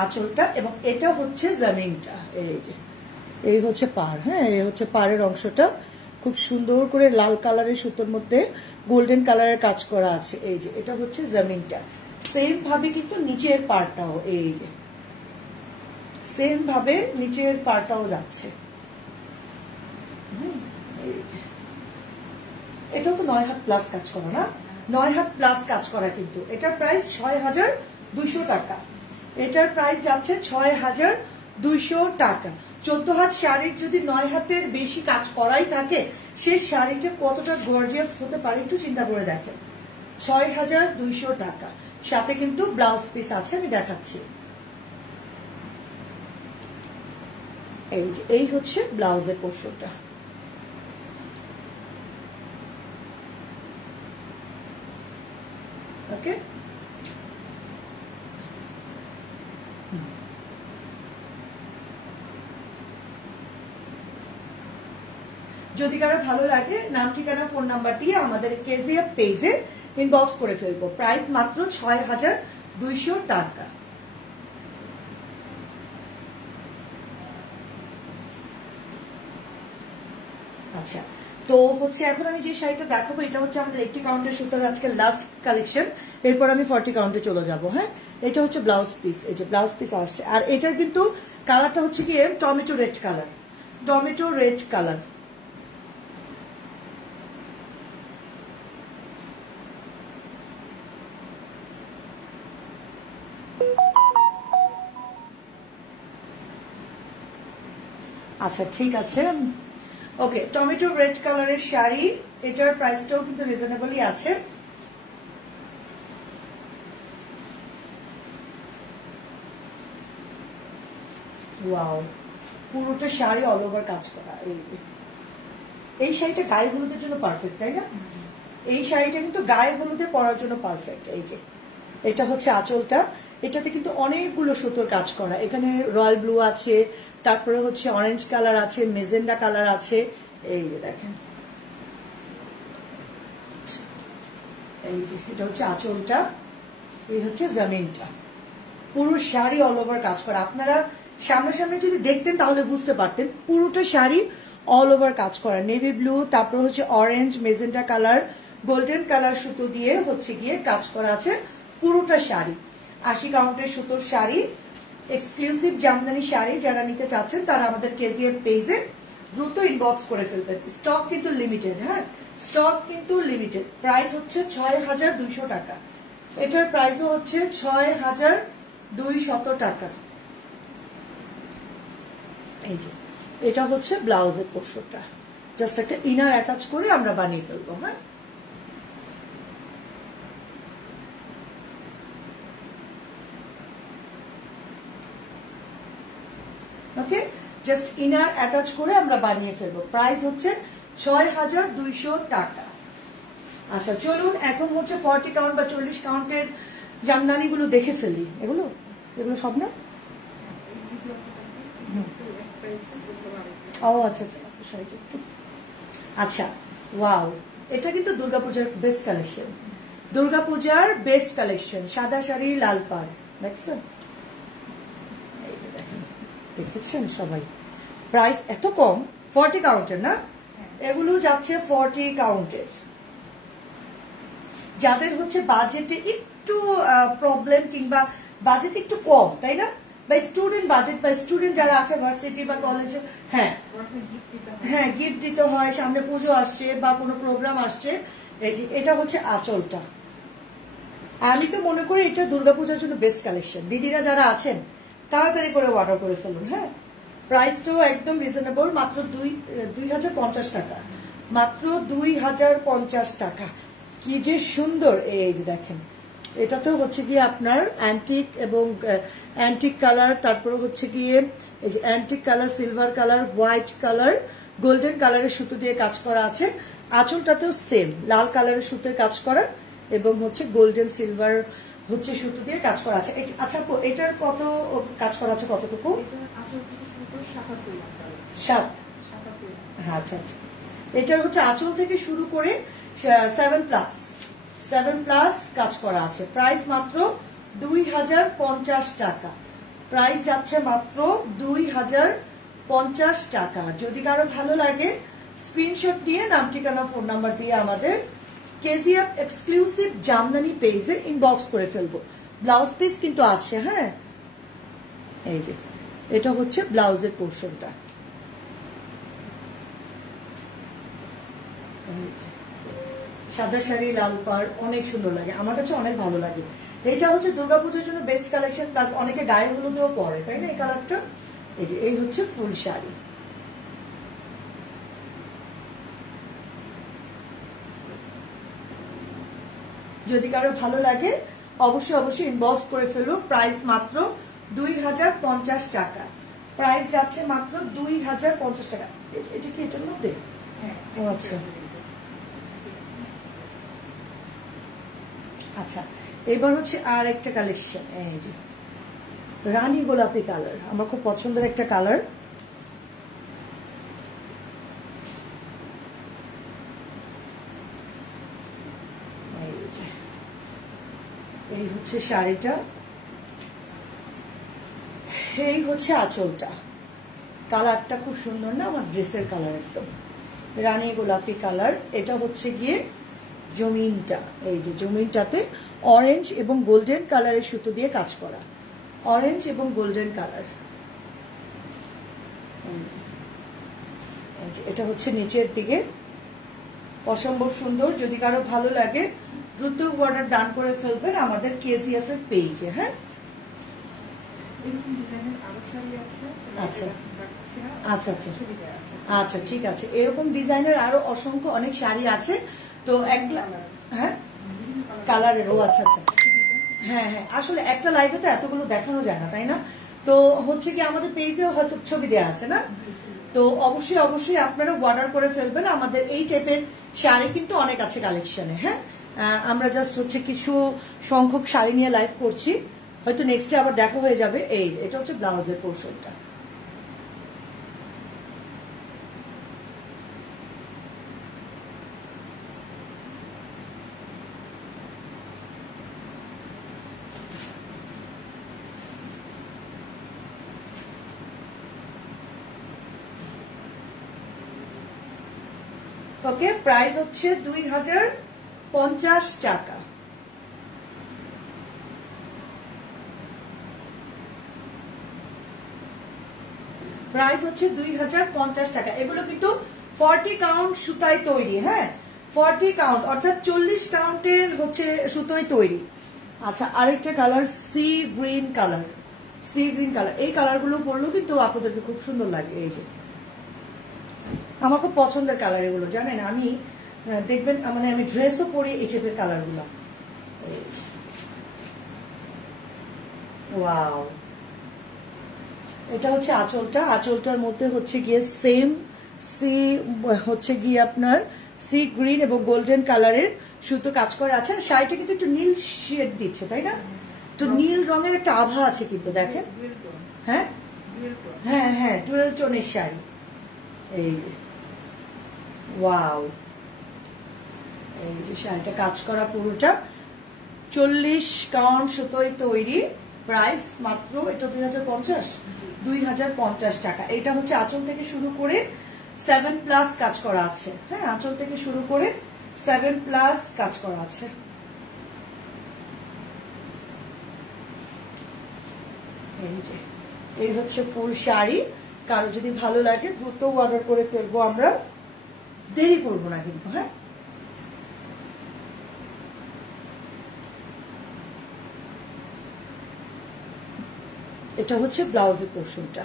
আঁচলটা, এবং এটা হচ্ছে জমিনটা, এই যে এই হচ্ছে পাড়, হ্যাঁ এই হচ্ছে পাড়ের অংশটা, খুব সুন্দর করে লাল কালারের সুতোর মধ্যে গোল্ডেন কালারের কাজ করা আছে। এই যে এটা হচ্ছে জমিনটা, সেম ভাবে কিন্তু নিচের পাড়টাও, এই যে সেম ভাবে নিচের পাড়টাও যাচ্ছে। এটাও তো 9 হাত প্লাস কাজ করা না, 9 হাত প্লাস কাজ করা, কিন্তু এটার প্রাইস 6200 টাকা, এটার প্রাইস যাচ্ছে 6200 টাকা। 14 হাত শাড়ির যদি 9 হাতের বেশি কাজ করাই থাকে, সে শাড়িটা কতটা গর্জিয়াস হতে পারে একটু চিন্তা করে দেখেন। 6200 টাকা, সাথে কিন্তু ব্লাউজ পিস আছে, আমি দেখাচ্ছি। এই যে এই হচ্ছে ব্লাউজের পোর্শনটা, ওকে যদি কারো ভালো লাগে নাম ঠিকানা ফোন নাম্বার দিয়ে আমাদের কেজিএফ পেজে ইনবক্স করে ফেলবো, প্রাইস মাত্র 6200 টাকা। আচ্ছা, তো হচ্ছে এখন আমি যে শাড়িটা দেখাবো এটা হচ্ছে আমাদের 80 কাউন্টের সুতরাং আজকে লাস্ট কালেকশন, এরপর আমি 40 কাউন্টে চলে যাব। হ্যাঁ এটা হচ্ছে ব্লাউজ পিস, এই যে ব্লাউজ পিস আসছে, আর এটার কিন্তু কালারটা হচ্ছে কি tomato red colour, tomato red colour. আচ্ছা ঠিক আছে, ওকে টমেটো রেড কালারের শাড়ি, এটার প্রাইসটাও কিন্তু রিজনেবলই আছে। ওয়াও, পুরোটা শাড়ি অল ওভার কাজ করা, এই শাড়িটা গায়ে হলুদের জন্য পারফেক্ট, তাই না? এই শাড়িটা কিন্তু গায়ে হলুদে পরার জন্য পারফেক্ট। এই যে এটা হচ্ছে আঁচলটা, এটাতে কিন্তু অনেকগুলো সুতোর কাজ করা, এখানে রয়্যাল ব্লু আছে, তারপরে হচ্ছে অরেঞ্জ কালার আছে, মেজেন্ডা কালার আছে, এই যে দেখেন, এই যে এটা হচ্ছে আঁচলটা, এই হচ্ছে জমিনটা, পুরো শাড়ি অল ওভার কাজ করা। আপনারা সামনাসামনি যদি দেখতেন তাহলে বুঝতে পারতেন, পুরোটা শাড়ি অল ওভার কাজ করা, নেভি ব্লু, তারপর হচ্ছে orange, magenta colour, golden colour সুতো দিয়ে হচ্ছে গিয়ে কাজ করা আছে পুরোটা শাড়ি। 80 কাউন্টের সুতোর শাড়ি, এক্সক্লুসিভ জামদানি শাড়ি, যারা নিতে চাচ্ছেন তারা আমাদের কেজিএফ পেজে দ্রুত ইনবক্স করে ফেলবেন। স্টক কিন্তু লিমিটেড, হ্যাঁ স্টক কিন্তু লিমিটেড। প্রাইস হচ্ছে 6200 টাকা, এটার প্রাইসও হচ্ছে 6200 টাকা। এই যে এটা হচ্ছে ব্লাউজের পোর্শনটা, জাস্ট একটা ইনার অ্যাটাচ করে আমরা বানিয়ে ফেলবো। হ্যাঁ ওকে, জাস্ট ইনার অ্যাটাচ করে আমরা বানিয়ে ফেলবো, প্রাইস হচ্ছে 6200 টাকা। আচ্ছা চলুন এখন হচ্ছে 40 কাউন্ট বা 40 কাউন্টের জামদানি গুলো দেখে ফেলি। এগুলো এগুলো সব না, ও আচ্ছা আচ্ছা, আচ্ছা ওয়াও, এটা কিন্তু দুর্গাপূজার বেস্ট কালেকশন, দুর্গাপূজার বেস্ট কালেকশন, সাদা শাড়ি লাল পাড়, দেখছেন? এই যে দেখেন, দেখেছেন সবাই, প্রাইস এত কম, 40 কাউন্টের না, এগুলো যাচ্ছে 40 কাউন্টের। যাদের হচ্ছে বাজেটে একটু প্রবলেম কিংবা বাজেট একটু কম, তাই না, বা স্টুডেন্ট বাজেট, বা স্টুডেন্ট যারা আছে ভার্সিটি বা কলেজে, হ্যাঁ হ্যাঁ গিফট দিতে হয়, সামনে পুজো আসছে বা কোনো প্রোগ্রাম আসছে। এই যে এটা হচ্ছে আঁচলটা, আমি তো মনে করি এটা দুর্গাপূজার জন্য বেস্ট কালেকশন। দিদিরা যারা আছেন তাড়াতাড়ি করে অর্ডার করে ফেলুন। হ্যাঁ, প্রাইসটাও একদম রিজনেবল, মাত্র 2050 টাকা, মাত্র 2050 টাকা। কি যে সুন্দর, এই যে দেখেন, এটা তো হচ্ছে গিয়ে আপনার অ্যান্টিক এবং অ্যান্টিক কালার, তারপরে হচ্ছে গিয়ে এই যে antique colour, silver colour, white colour, golden কালারের সুতো দিয়ে কাজ করা আছে। আঁচলটাতেও সেম লাল কালারের সুতোর কাজ করা এবং হচ্ছে গোল্ডেন সিলভার হচ্ছে সুতো দিয়ে কাজ করা আছে। আচ্ছা, এটার কত কাজ করা আছে, কতটুকু? 7। আচ্ছা আচ্ছা, এটার হচ্ছে আঁচল থেকে শুরু করে 7+ কাজ করা আছে। প্রাইস মাত্র 2050 টাকা। প্রাইস যাচ্ছে মাত্র 2050 টাকা। যদি কারো ভালো লাগে স্ক্রিনশট নিয়ে নাম, ঠিকানা, ফোন নাম্বার দিয়ে আমাদের কেজিএফ এক্সক্লুসিভ জামদানি পেজে ইনবক্স করে ফেলবো। ব্লাউজ পিস কিন্তু আছে। হ্যাঁ, এই যে এটা হচ্ছে ব্লাউজের পোর্শনটা। সাদা শাড়ি, লাল পাড়, অনেক সুন্দর লাগে, আমার কাছে অনেক ভালো লাগে। এটা হচ্ছে দুর্গাপূজার জন্য বেস্ট কালেকশন, প্লাস অনেকে গায়ে হলুদেও পরে, তাই না? এই কালারটা, এই যে এই হচ্ছে ফুল শাড়ি। যদি কারো ভালো লাগে অবশ্যই অবশ্যই ইনবক্স করে ফেলুন। প্রাইস মাত্র 2050 টাকা। প্রাইস যাচ্ছে মাত্র 2050 টাকা। এটা কি এটার মধ্যে? আচ্ছা আচ্ছা, এবার হচ্ছে আর একটা কালেকশন, এই যে রানী গোলাপি কালার, আমার খুব পছন্দের একটা কালার। এই হচ্ছে শাড়িটা, এই হচ্ছে আঁচলটা। কালারটা খুব সুন্দর না? আমার ড্রেসের কালার একদম রানী গোলাপি কালার। এটা হচ্ছে গিয়ে জমিনটা, এই যে জমিনটাতে অরেঞ্জ এবং গোল্ডেন কালারের সুতো দিয়ে কাজ করা, অরেঞ্জ এবং গোল্ডেন কালার। এটা হচ্ছে নিচের দিকে, অসম্ভব সুন্দর। যদি কারো ভালো লাগে দ্রুত অর্ডার ডান করে ফেলবেন আমাদের কেজিএফ এর পেজে। হ্যাঁ, আচ্ছা আচ্ছা আচ্ছা আচ্ছা, ঠিক আছে। এরকম ডিজাইনের আরো অসংখ্য অনেক শাড়ি আছে। তো হ্যাঁ, কালারেরও। আচ্ছা আচ্ছা, হ্যাঁ হ্যাঁ, আসলে একটা লাইভে তো এতগুলো দেখানো যায় না, তাই না? তো হচ্ছে কি আমাদের পেজেও হয়তো ছবি দেওয়া আছে না, তো অবশ্যই অবশ্যই আপনারা অর্ডার করে ফেলবেন। আমাদের এই টাইপের শাড়ি কিন্তু অনেক আছে কালেকশনে। হ্যাঁ, আমরা জাস্ট হচ্ছে কিছু সংখ্যক শাড়ি নিয়ে লাইভ করছি, হয়তো নেক্সটে আবার দেখা হয়ে যাবে। এই এটা হচ্ছে ব্লাউজের পোর্শনটা। ওকে, প্রাইস হচ্ছে 2050 টাকা। প্রাইস হচ্ছে 2050 টাকা। এগুলো কিন্তু 40 কাউন্ট সুতায় তৈরি। হ্যাঁ, 40 কাউন্ট অর্থাৎ 40 কাউন্টের হচ্ছে সুতোয় তৈরি। আচ্ছা, আরেকটা colour sea green colour, sea green colour. এই কালারগুলো পরলেও কিন্তু আপনাদেরকে খুব সুন্দর লাগে। এই যে আমার খুব পছন্দের কালার এগুলো, জানেন? আমি দেখবেন মানে আমি ড্রেসও পরি এই টাইপের কালারগুলো। ওয়াও, এটা হচ্ছে আঁচলটা। আঁচলটার মধ্যে হচ্ছে গিয়ে সেম সি হচ্ছে গিয়ে আপনার সি গ্রিন এবং গোল্ডেন কালারের সুতো কাজ করা আছে। শাড়িটা কিন্তু একটু নীল শেড দিচ্ছে, তাই না? একটু নীল রঙের একটা আভা আছে কিন্তু, দেখেন। হ্যাঁ হ্যাঁ হ্যাঁ, 12 টোনের শাড়ি। এই ওয়াও, এই যে শাড়িটা কাজ করা পুরোটা 40 কাউন্ট সুতোয় তৈরি। প্রাইস মাত্র এটা 2050 টাকা। এটা হচ্ছে আঁচল থেকে শুরু করে 7+ কাজ করা আছে। হ্যাঁ, আঁচল থেকে শুরু করে 7+ কাজ করা আছে। এই হচ্ছে ফুল শাড়ি। কারো যদি ভালো লাগে দ্রুত অর্ডার করে ফেলবো, আমরা দেরি করবো না কিন্তু। হ্যাঁ, এটা হচ্ছে ব্লাউজের পোর্শনটা।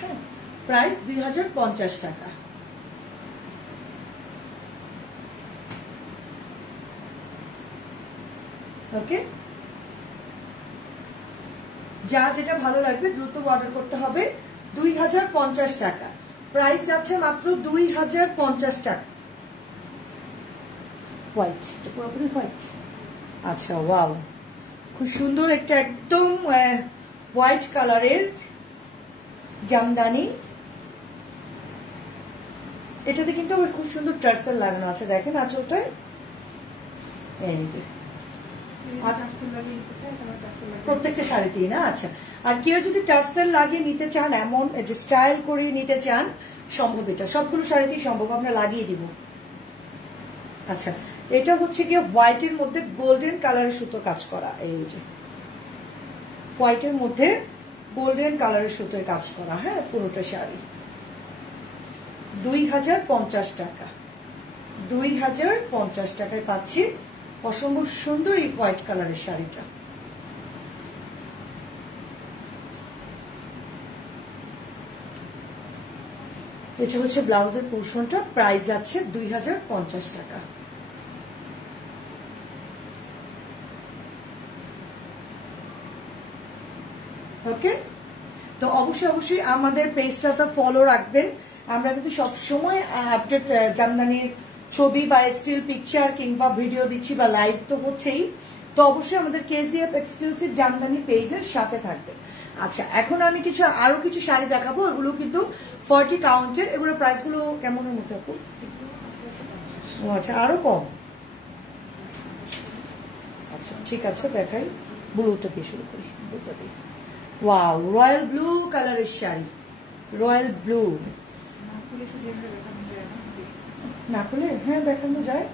হ্যাঁ, প্রাইস 2050 টাকা। ওকে, যার যেটা ভালো লাগবে দ্রুত অর্ডার করতে হবে। 2050 টাকা, প্রাইস যাচ্ছে মাত্র 2050 টাকা। হোয়াইট, এটা পুরোপুরি হোয়াইট। আচ্ছা, ওয়াও, খুব সুন্দর একটা একদম হোয়াইট কালারের জামদানি। এটাতে কিন্তু আবার খুব সুন্দর টার্সেল লাগানো আছে, দেখেন আঁচলটায়। এই যে প্রত্যেকটা শাড়িতেই না? আচ্ছা, আর কেউ যদি টার্সেল লাগিয়ে নিতে চান, এমন যে স্টাইল করে নিতে চান, সম্ভব। এটা সবগুলো শাড়িতেই সম্ভব, আমরা লাগিয়ে দিব। আচ্ছা, এটা হচ্ছে গিয়ে হোয়াইটের মধ্যে গোল্ডেন কালারের সুতো কাজ করা। এই যে হোয়াইটের মধ্যে গোল্ডেন কালারের সুতোয় কাজ করা। হ্যাঁ, পুরোটা শাড়ি 2050 টাকা। 2050 টাকায় পাচ্ছি অসম্ভব সুন্দর এই হোয়াইট কালারের শাড়িটা। এটা হচ্ছে ব্লাউজের পোর্শনটা, প্রাইস যাচ্ছে 2050 টাকা। ওকে, তো অবশ্যই আমাদের পেজটা তো ফলো রাখবেন। আমরা কিন্তু সবসময় আপডেট জামদানির ছবি বা স্টিল পিকচার কিংবা ভিডিও দিচ্ছি, বা লাইভ তো হচ্ছেই। তো অবশ্যই আমাদের কেজিএফ এক্সক্লুসিভ জামদানি পেজের সাথে থাকবে। আচ্ছা, এখন আমি আরো কিছু শাড়ি দেখাবো, এগুলো কিন্তু 40 কাউন্টের। এগুলো প্রাইস গুলো কেমনের মধ্যে আপু? ও আচ্ছা, আরো কম। আচ্ছা, ঠিক আছে, দেখাই। ব্লুটা দিয়ে শুরু করি। ব্লুটা দিয়ে, ওয়াও, রয়্যাল ব্লু কালারের শাড়ি। রয়্যাল ব্লু না খুলে, হ্যাঁ দেখানো যায়।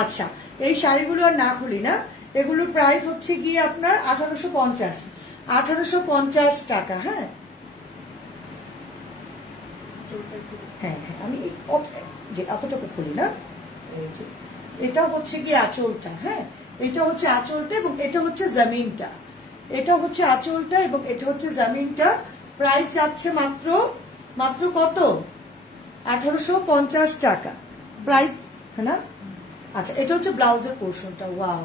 আচ্ছা, এই শাড়িগুলো আর না খুলি না। এগুলোর প্রাইস হচ্ছে গিয়ে আপনার 1850 টাকা। হ্যাঁ হ্যাঁ হ্যাঁ, আমি যে এতটুকু খুলি না। এটা হচ্ছে গিয়ে আঁচলটা। হ্যাঁ, এটা হচ্ছে আঁচলটা এবং এটা হচ্ছে জমিনটা। এটা হচ্ছে আঁচলটা এবং এটা হচ্ছে জমিনটা। প্রাইস যাচ্ছে মাত্র কত? 1850 টাকা প্রাইস, হ্যাঁ না? আচ্ছা, এটা হচ্ছে ব্লাউজের পোর্শনটা। ওয়াও,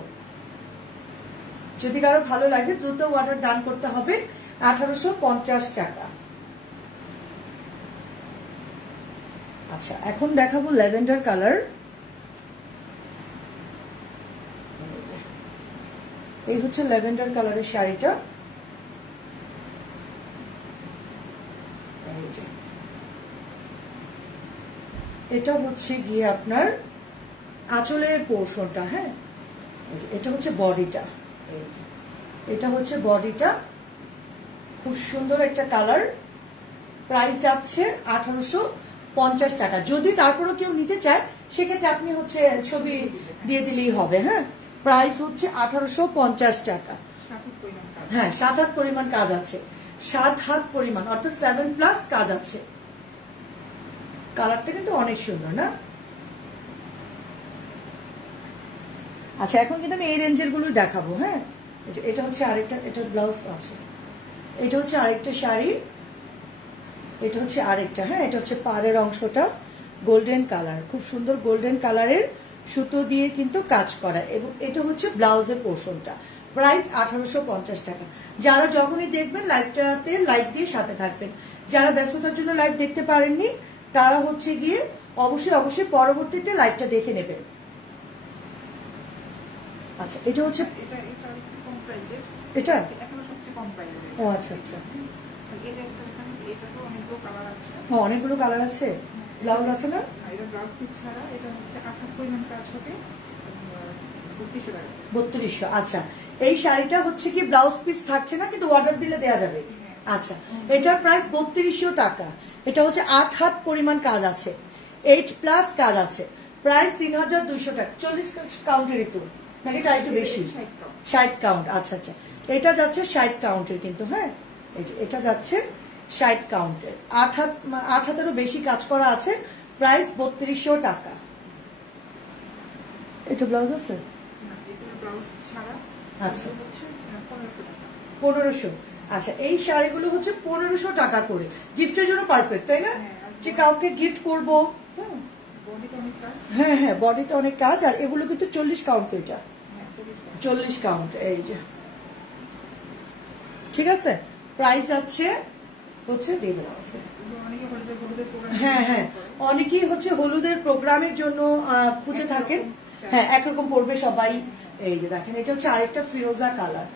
যদি কারো ভালো লাগে দ্রুত অর্ডার ডান করতে হবে। 1850 টাকা। আচ্ছা, এখন দেখাবো ল্যাভেন্ডার কালার। এই হচ্ছে ল্যাভেন্ডার কালারের শাড়িটা। এটা হচ্ছে গিয়ে আপনার আঁচলের পোর্শনটা। হ্যাঁ, এটা হচ্ছে বডিটা। এটা হচ্ছে বডিটা, খুব সুন্দর একটা কালার। প্রাইস যাচ্ছে 1850 টাকা। যদি তারপরে কেউ নিতে চায়, সেক্ষেত্রে আপনি হচ্ছে ছবি দিয়ে দিলেই হবে। হ্যাঁ, প্রাইস হচ্ছে 1850 টাকা। হ্যাঁ, 7 হাত পরিমাণ কাজ আছে। 7 হাত পরিমাণ, অর্থাৎ 7+ কাজ আছে। কালারটা কিন্তু অনেক সুন্দর না? আচ্ছা, এখন কিন্তু আমি এই রেঞ্জের গুলো দেখাবো। হ্যাঁ, এটা হচ্ছে আরেকটা, এটা ব্লাউজ আছে। এটা হচ্ছে আরেকটা শাড়ি, এটা হচ্ছে আরেকটা। হ্যাঁ, এটা হচ্ছে পাড়ের অংশটা গোল্ডেন কালার, খুব সুন্দর গোল্ডেন কালারের সুতো দিয়ে কিন্তু কাজ করা, এবং এটা হচ্ছে ব্লাউজের পোর্শনটা। প্রাইস 1850 টাকা। যারা যখনই দেখবেন লাইভটাতে লাইক দিয়ে সাথে থাকবেন। যারা ব্যস্ততার জন্য লাইভ দেখতে পারেননি, তারা হচ্ছে গিয়ে অবশ্যই পরবর্তীতে লাইভটা দেখে নেবেন। আচ্ছা, এটা হচ্ছে এটা ও আচ্ছা আচ্ছা, অনেকগুলো কালার আছে। ব্লাউজ আছে না? ব্লাউজ পিস ছাড়া এটা হচ্ছে 8 পরিমাণ কাজ হবে, 3200। আচ্ছা, এই শাড়িটা হচ্ছে কি ব্লাউজ পিস থাকছে না, কিন্তু অর্ডার দিলে দেওয়া যাবে। আচ্ছা, এটার প্রাইস 3200 টাকা। এটা হচ্ছে 8 হাত পরিমাণ কাজ আছে, 8+ কাজ আছে। প্রাইস 3200 টাকা। 40 কাউন্টের একটু নাকি এটা একটু বেশি? 60 কাউন্ট। আচ্ছা আচ্ছা, এটা যাচ্ছে 60 কাউন্টের কিন্তু। হ্যাঁ, এই যে এটা যাচ্ছে 60 কাউন্টের 8 হাতেরও বেশি কাজ করা আছে, প্রাইস 3200 টাকা। এটা ব্লাউজ আছে, আচ্ছা 1500। আচ্ছা এই শাড়িগুলো হচ্ছে 1500 টাকা করে, গিফটের জন্য পারফেক্ট তাই না? যে কাউকে গিফট করবো। হ্যাঁ হ্যাঁ বডিতে অনেক কাজ, আর এগুলো কিন্তু 40 কাউন্ট, এটা 40 কাউন্ট। এই যে ঠিক আছে, প্রাইস আছে হচ্ছে দিয়ে দেওয়া আছে। হ্যাঁ হ্যাঁ অনেকেই হচ্ছে হলুদের প্রোগ্রামের জন্য খুঁজে থাকেন, হ্যাঁ একরকম পড়বে সবাই। এই যে দেখেন এটা হচ্ছে আরেকটা ফিরোজা কালার,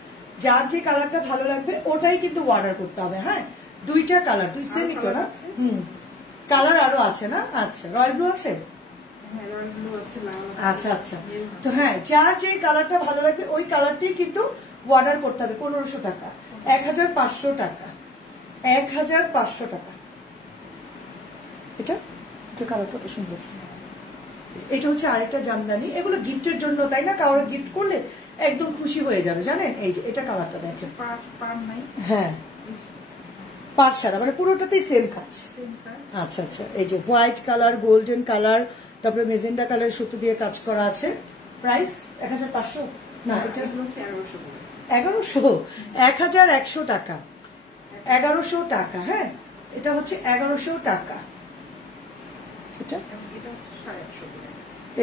যার যে কালারটা ভালো লাগবে ওটাই কিন্তু অর্ডার করতে হবে। হ্যাঁ দুইটা কালার, দুই সেমই তো না? কালার আরো আছে না? আচ্ছা রয়্যাল ব্লু আছে, আচ্ছা আচ্ছা। তো হ্যাঁ যার যে কালারটা ভালো লাগবে ওই কালারটাই কিন্তু অর্ডার করতে হবে। 1500 টাকা, 1500 টাকা, 1500 টাকা। এটা কালার কত সুন্দর। এটা হচ্ছে আরেকটা জামদানি, এগুলো গিফটের জন্য তাই না? কারোর গিফট করলে একদম খুশি হয়ে যাবে জানেন। এই যে এটা কালারটা দেখেন, হ্যাঁ পার ছাড়া, মানে পুরোটাতেই সেম কাজ। আচ্ছা আচ্ছা এই যে হোয়াইট কালার, গোল্ডেন কালার, তারপরে মেজেন্ডা কালার সুতো দিয়ে কাজ করা আছে। প্রাইস 1500 না, এটা 1100, 1100 টাকা, 1100 টাকা। হ্যাঁ এটা হচ্ছে 1100 টাকা।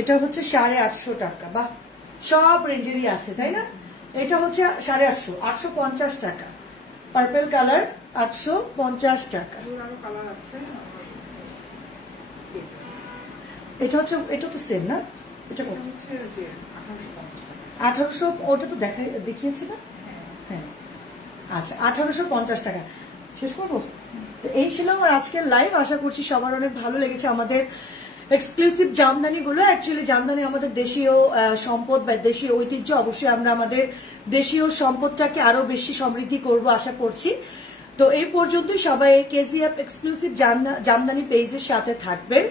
এটা হচ্ছে 850 টাকা। বাহ সব রেঞ্জেরই আছে তাই না? এটা হচ্ছে 850, 850 টাকা। পার্পল কালার 850 টাকা। এটা হচ্ছে, এটা তো সেম না? এটা 1800, ওটা তো দেখিয়েছি না? হ্যাঁ আচ্ছা 1850 টাকা। শেষ করবো? তো এই ছিল আমার আজকের লাইভ। আশা করছি সবার অনেক ভালো লেগেছে আমাদের এক্সক্লুসিভ জামদানি গুলো। অ্যাকচুয়ালি জামদানি আমাদের দেশীয় সম্পদ বা দেশীয় ঐতিহ্য, অবশ্যই আমরা আমাদের দেশীয় সম্পদটাকে আরো বেশি সমৃদ্ধি করব আশা করছি। তো এই পর্যন্তই, সবাই কেজিএফ এক্সক্লুসিভ জামদানি পেজের সাথে থাকবেন।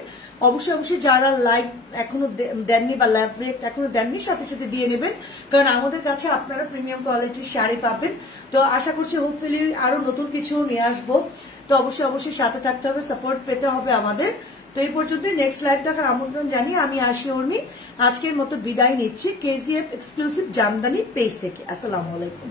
অবশ্যই যারা লাইক এখনো দেননি বা লাইভ রেট এখনো দেননি, সাথে সাথে দিয়ে নেবেন, কারণ আমাদের কাছে আপনারা প্রিমিয়াম কোয়ালিটির শাড়ি পাবেন। তো আশা করছি হোপফুলি আরো নতুন কিছু নিয়ে আসবো। তো অবশ্যই সাথে থাকতে হবে, সাপোর্ট পেতে হবে আমাদের। তো এই পর্যন্ত নেক্সট লাইভ দেখার আমন্ত্রণ জানিয়ে আমি আশিয়া উর্মি আজকের মতো বিদায় নিচ্ছি কেজিএফ এক্সক্লুসিভ জামদানি পেজ থেকে। আসসালামু আলাইকুম।